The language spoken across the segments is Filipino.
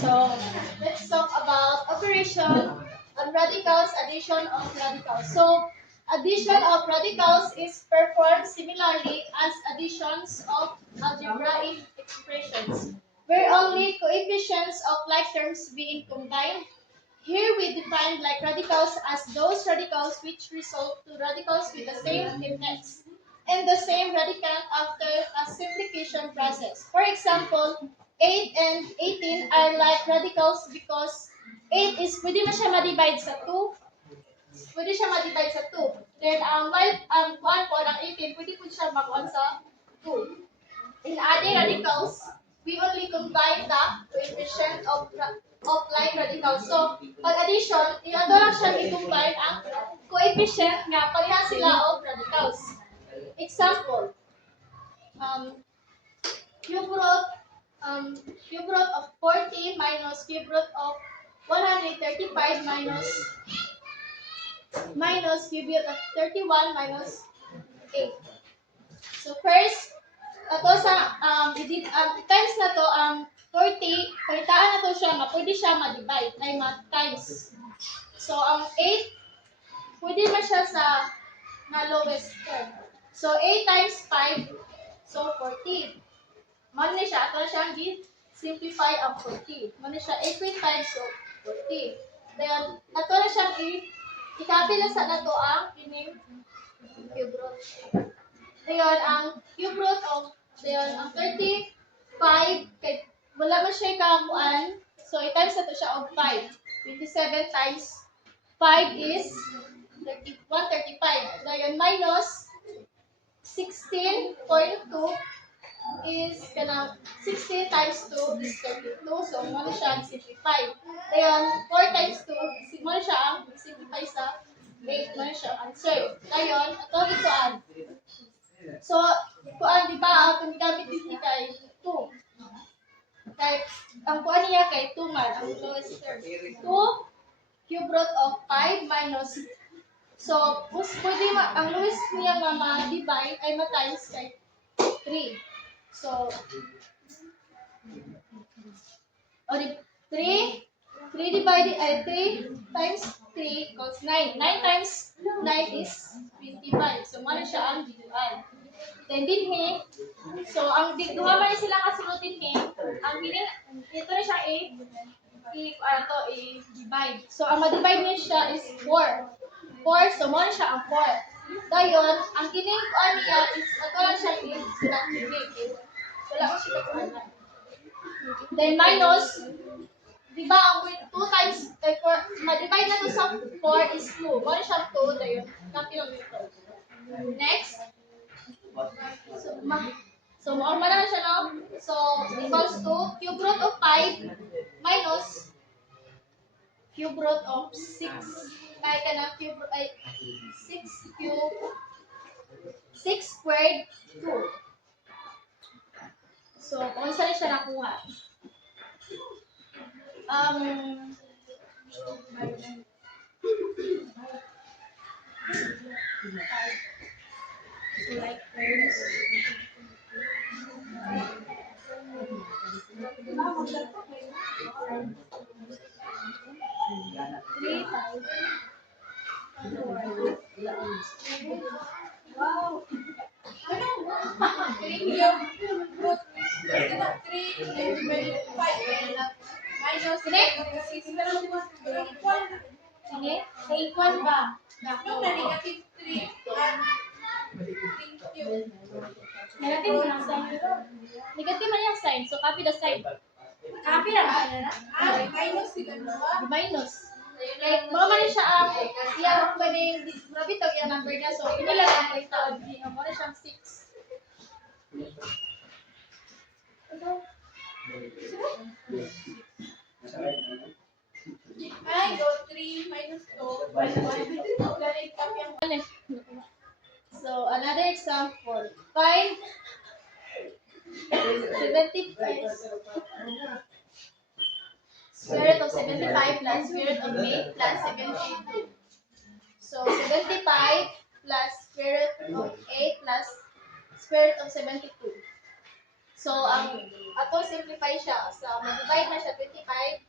So, let's talk about operation on radicals, addition of radicals. So, addition of radicals is performed similarly as additions of algebraic expressions, where only coefficients of like terms being combined. Here we define like radicals as those radicals which result to radicals with the same index and the same radicand after a simplification process. For example, 8 and 18 are like radicals because 8 is pwede na siya ma-divide sa 2. Pwede siya ma-divide sa 2. Then, while ang 1 po, ang 18, pwede po siya mag-1 sa 2. In adding radicals, we only combine the coefficient of like radicals. So, pag addition, ato lang siya i-combine ang coefficient nga pareha sila of radicals. Example, cube root of 40 minus cube root of 135 minus cube root of 31 minus 8. So first, ato sa times na to ang 40, palitaan na to siya, pwede siya ma-divide, ay ma-times. So ang 8, pwede man siya sa lowest term. So 8 times 5, so 40. Man ni siya, ato siyang simplify ang 40. Man ni siya 8.5, so 40. Then, ato na siyang i-copy lang sa nato ang kining cube root. Dayon, ang cube root of, dayon, ang 35, kay, wala man siya kamuan, so i-times na to siya of 5. 27 times 5 is 135. Dayon, minus 16.2 is kana 16 times 2 is 32. So, mo siya simplify. Dayon, 4 times 2, mo siya ang simplify sa 8. Mo siya ang answer. Dayon, ato ikuan. So, kuan di ba ang gamit din kay 2. Kay ang kuan niya kay 2 man ang lowest term. 2 cube root of 5 minus, so pwede ang lowest niya nga ma-divide ay ma-times kay 3. So 3 divided ay 3 times 3 equals 9. 9 times 9 is 25. So mo siya ang diduan. Then dinhi, so ang duha man sila kasulod dinhi, ang meaning ito na siya i-divide. So ang ma-divide niya siya is 4. 4, so mo siya ang 4. Dayon, ang kining kuan niya is ato lang siya i-sulat dinhi. Wala ko siya kuan. Then minus, di ba ang 2 times 4, ma-divide na to sa 4 is 2. Mo siya 2 dayon. Copy lang dito. Next. So mo na siya no. So equals to cube root of 5 minus cube root of 6. Kaya ka ng cube ay 6 cube 6 squared 2. So kung saan siya nakuha? So like this. 3, 5. Wow. Thank you. Root 3 minus 6. Sige, sa equal ba? Yung na negative 3 and thank you. Negative na ang sign. Negative man yung sign, so copy the sign. Copy lang ba na? Minus sila ba? Minus. Like, mga man siya ang iya pwede mabitog yung number niya. So, yun lang ang ito. Mga na siyang 6. Ay, go 3 minus 2 by 1. So, another example. Find 75. Square root of 75 plus square root of 8 plus 72. So, 75 plus square root of 8 plus square root of 72. So, ang ato simplify siya. So, mag-divide na siya 25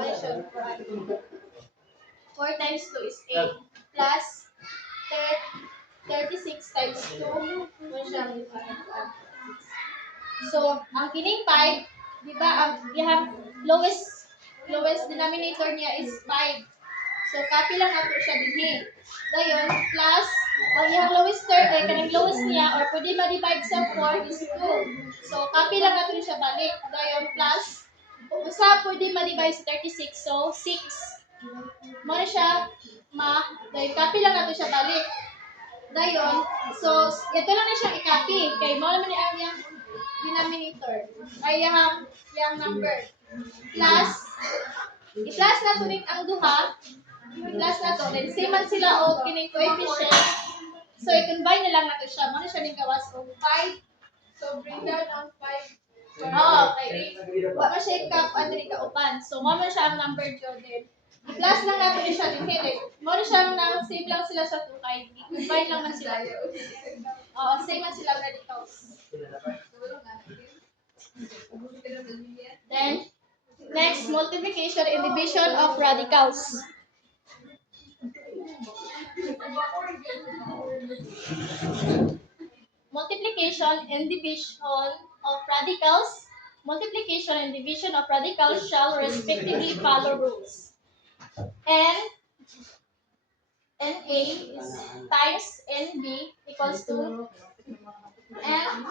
addition. 4 times 2 is 8 plus 36 times 2 mo siya. So, ang kining 5, di ba, ang lowest denominator niya is 5. So, copy lang nato siya din. Dayon, plus, ang iyang lowest term, kanang lowest niya, or pwede ma-divide sa 4 is 2. So, copy lang nato siya balik. Dayon, plus, usa pwede ma-divide sa 36, so 6. Muna siya, dayon, copy lang nato siya balik. Dayon, so, ito lang na siyang i-copy. Kay mo naman ang iyang denominator. Ay, yung number. Plus, i-plus na to rin ang duha. I-plus na to. Then, same man sila o kining coefficient. So, i-combine na lang nato siya. Muna siya ning gawas o 5. So, bring down ang 5. Okay. Wala siya kaupan. So, muna siya ang number dyan din. I-plus lang nato rin siya din. Muna siya ang same lang sila sa 2. I-combine lang man sila. Same man sila radicals. Then, next, multiplication and division of radicals. Multiplication and division of radicals. Multiplication and division of radicals shall respectively follow rules. NA is times NB equals to NAB.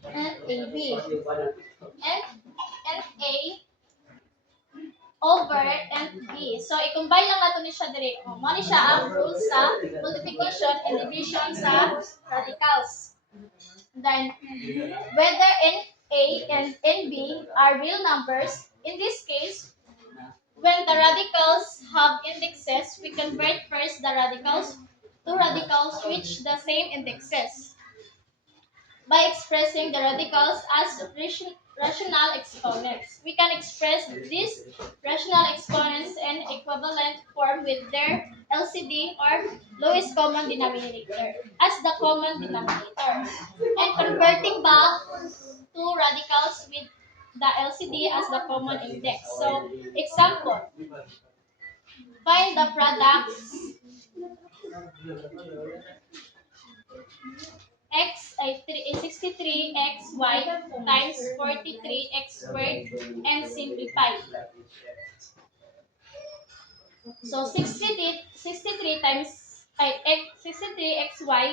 NA over NB. So, i-combine lang natin siya dire. Mali siya ang rules sa multiplication and division sa radicals. Then, whether NA and NB are real numbers, in this case, when the radicals have indexes, we convert first the radicals to radicals which the same indexes by expressing the radicals as rational exponents. We can express these rational exponents in equivalent form with their LCD or lowest common denominator as the common denominator, and converting back to radicals with the LCD as the common index. So, example, find the products x ay 63xy times 43x squared and simplify. So 63 times 63xy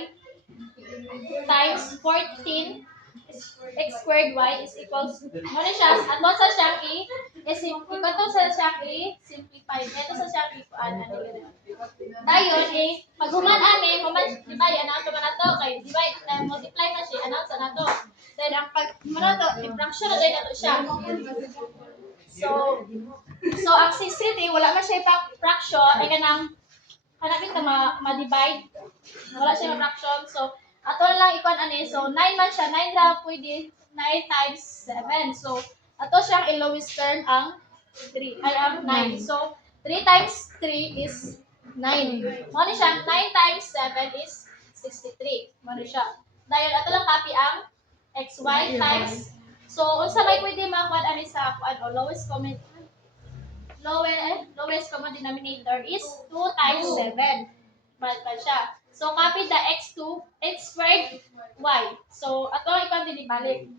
times 14 x squared y is equals muna siya ato sa siyang simplify ito sa siyang dayon pag human divide to man ato kay divide multiply na siya sa nato then ang pag to i-fraction na nato siya so ang 63 wala man siya fraction ay kanang hanapin ta ma-divide wala siya ma-fraction so ato lang ikon so 9 man siya 9 ra pwede 9 times 7 so ato siyang i-lowest term ang 3 ay ang 9 so 3 times 3 is 9 mo ni siya 9 times 7 is 63 mo ni siya dahil ato lang copy ang xy times so unsa may pwede makuha sa lowest common denominator is 2 times 7 balik siya. So, copy the x squared y. So, ato ang ikon din ibalik.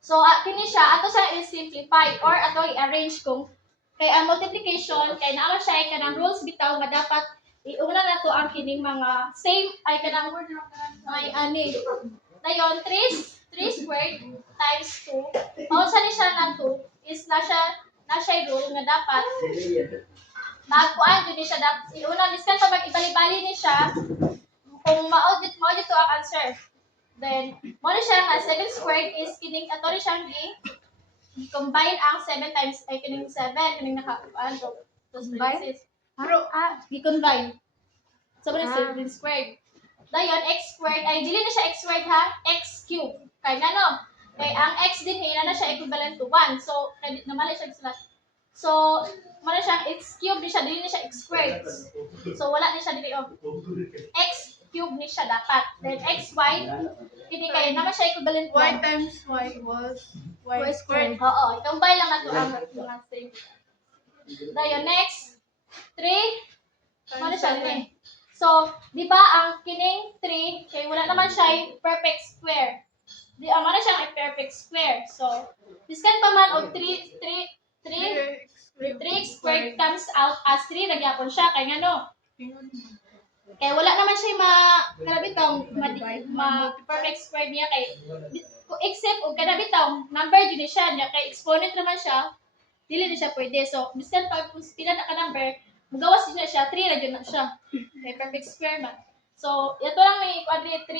So, kini siya, ato siya i-simplify or ato i-arrange kung kay ang multiplication, kay naala siya ay kanang rules bitaw nga dapat iuna na to ang kining mga same ay kanang word may ani. Dayon, 3 squared times 2. Mao sa ni siya ng 2 is na siya rule nga dapat magkuan jud siya dapat iuna diskan pa mag-ibali-bali ni siya kung mao dito ang answer. Then mo ni siya nga 7 squared is kining ato ri siyang combine ang 7 times ay kining 7 kining nakakuan to i-combine. So mo 7 squared. Dayon x squared ay dili na siya x squared ha, x cube. Kay ngano? Kay ang x din na siya equivalent to 1. So namali siya sila. So, mara siya x cube ni siya, dili ni siya x squared. So, wala ni siya dili x cube ni siya dapat. Then xy, hindi kayo naman siya equivalent y times y was y squared. Oo, i-combine lang nato ang mga same. Dayon next 3 ano siya ni. So, di ba ang kining 3 kay wala naman siya perfect square. Di ang ano siya ay perfect square. So, diskan pa man og 3x squared comes out as 3 nagyapon siya kay ngano. Kaya wala naman siya kanabitaw perfect square niya kay except og kanabitaw number din siya niya kay exponent naman siya dili na siya pwede. So, biskan pag kung pila na ka number, magawas din na siya 3 ra jud na siya. Kay perfect square man. So, ito lang may quadrate 3,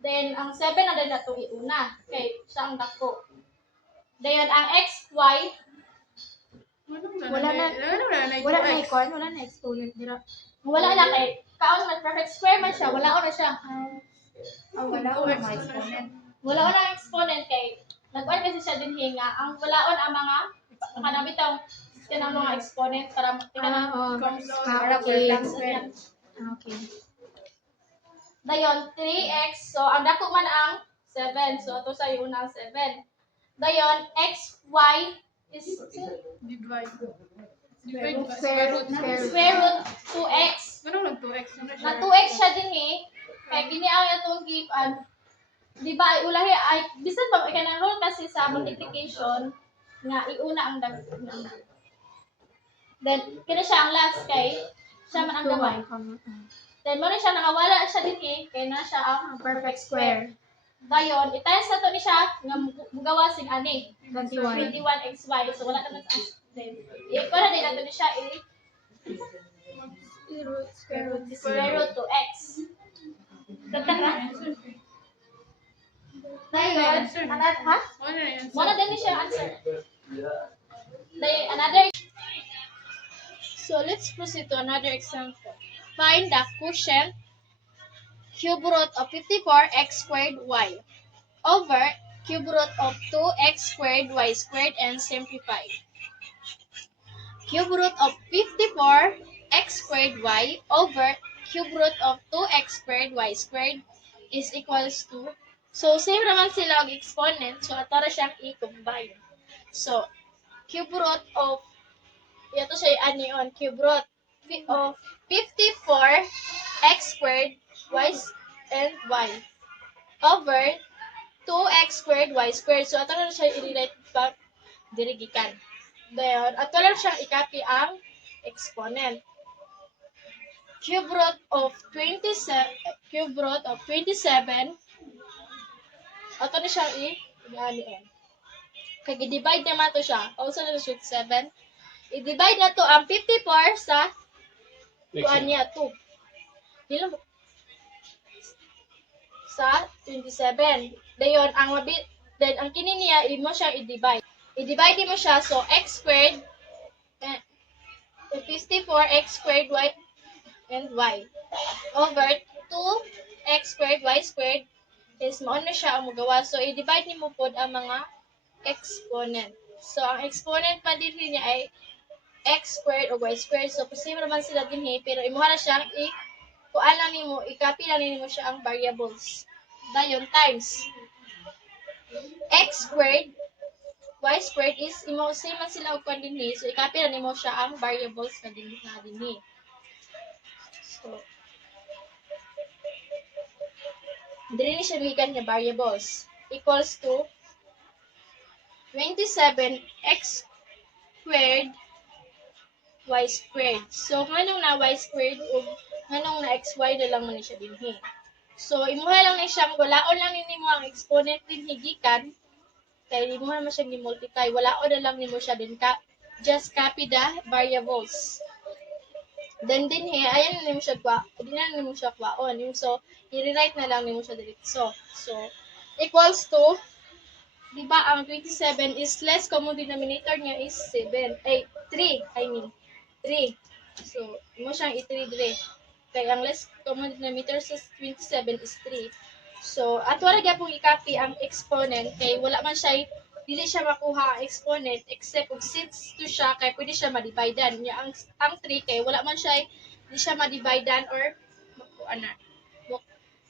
then ang 7 na din nato iuna. Okay, siya ang dako. Then ang x, y, wala na exponent dira. Wala na kay kaon man perfect square man siya, wala na siya. Wala ko may exponent. Wala na exponent kay nag-on kasi siya din hinga. Ang walaon ang mga kanabitaw kanang mga exponent para kanang Okay. Okay. Dayon 3x. So ang dako man ang 7. So ito sa una ang 7. Dayon x, y is Square root. square root 2x. Ano 2x? Na 2x siya din kaya gini ang itong gipan. Di ba ulahi ay bisan pa kanang rule kasi sa multiplication nga iuna ang dagko. Then kina siya ang last kay siya man ang gamay. Then mo siya nakawala siya din kay na siya ang perfect square. Dayon, i-times na to ni siya nga mugawa sing ani. 21xy. So wala naman sa then. Para din nato ni siya square root 2x. Tanda ka? Dayon, ha? Wala din ni siya answer. Dayon, another. So let's proceed to another example. Find the quotient cube root of 54x squared y over cube root of 2x squared y squared and simplify. Cube root of 54x squared y over cube root of 2x squared y squared is equals to, so same naman sila og exponent, so ato ra siyang i-combine. So, cube root of, ito siya ani on cube root of 54x squared y and y over 2x squared y squared. So, ato lang siya i-relate back dirigikan. Dayon, ato lang siyang i-copy ang exponent. Cube root of 27, ato na siyang i-ano. Kaya i-divide naman to siya. Also na siya 7. I-divide na to ang 54 sa kuan niya 2. Dilo sa 27. Dayon ang then ang kini niya imo siya i-divide. I-divide mo siya so x squared 54x squared y and y over 2x squared y squared is mao na siya ang magawa. So i-divide nimo pod ang mga exponent. So ang exponent pa din niya ay x squared o y squared. So posible naman sila dinhi pero imuha na siyang kuan lang nimo, i-copy lang nimo siya ang variables. Dayon times x squared y squared is imo same man sila og kuan dinhi. So i-copy lang nimo siya ang variables na dinhi. So dili ni siya mihikan nga variables equals to 27x squared y squared. So, nganong na y squared o nganong na xy na lang man siya dinhi. So, imuha lang ni siyang walaon lang nimo ang exponent din higikan. Kaya imuha naman siya ni-multiply. Walaon na lang nimo siya din ka. Just copy the variables. Then dinhi, ayan nimo siya nimo siya kwaon. So, i-rewrite na lang nimo siya diretso. So, equals to, di ba ang 27 is less common denominator niya is 3. 3. So, mo siyang i-3 dire. Kaya ang less common denominator sa 27 is 3. So, ato ra gyapon i-copy ang exponent kay wala man siya dili siya makuha ang exponent except kung since to siya kay pwede siya ma-dividean. Nya ang 3 kay wala man siya di siya ma-dividean or makuana.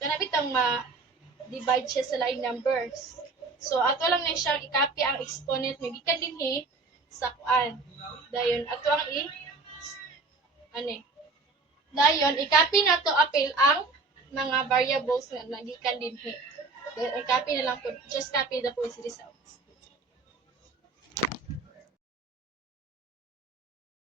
Kana bitang ma-divide siya sa lain numbers. So, ato lang na siyang i-copy ang exponent. May gikan dinhi sa kuan. Dayon ato ang dayon i-copy na to apil ang mga variables nga nagikan dinhi. Then i-copy na lang po, just copy the post results.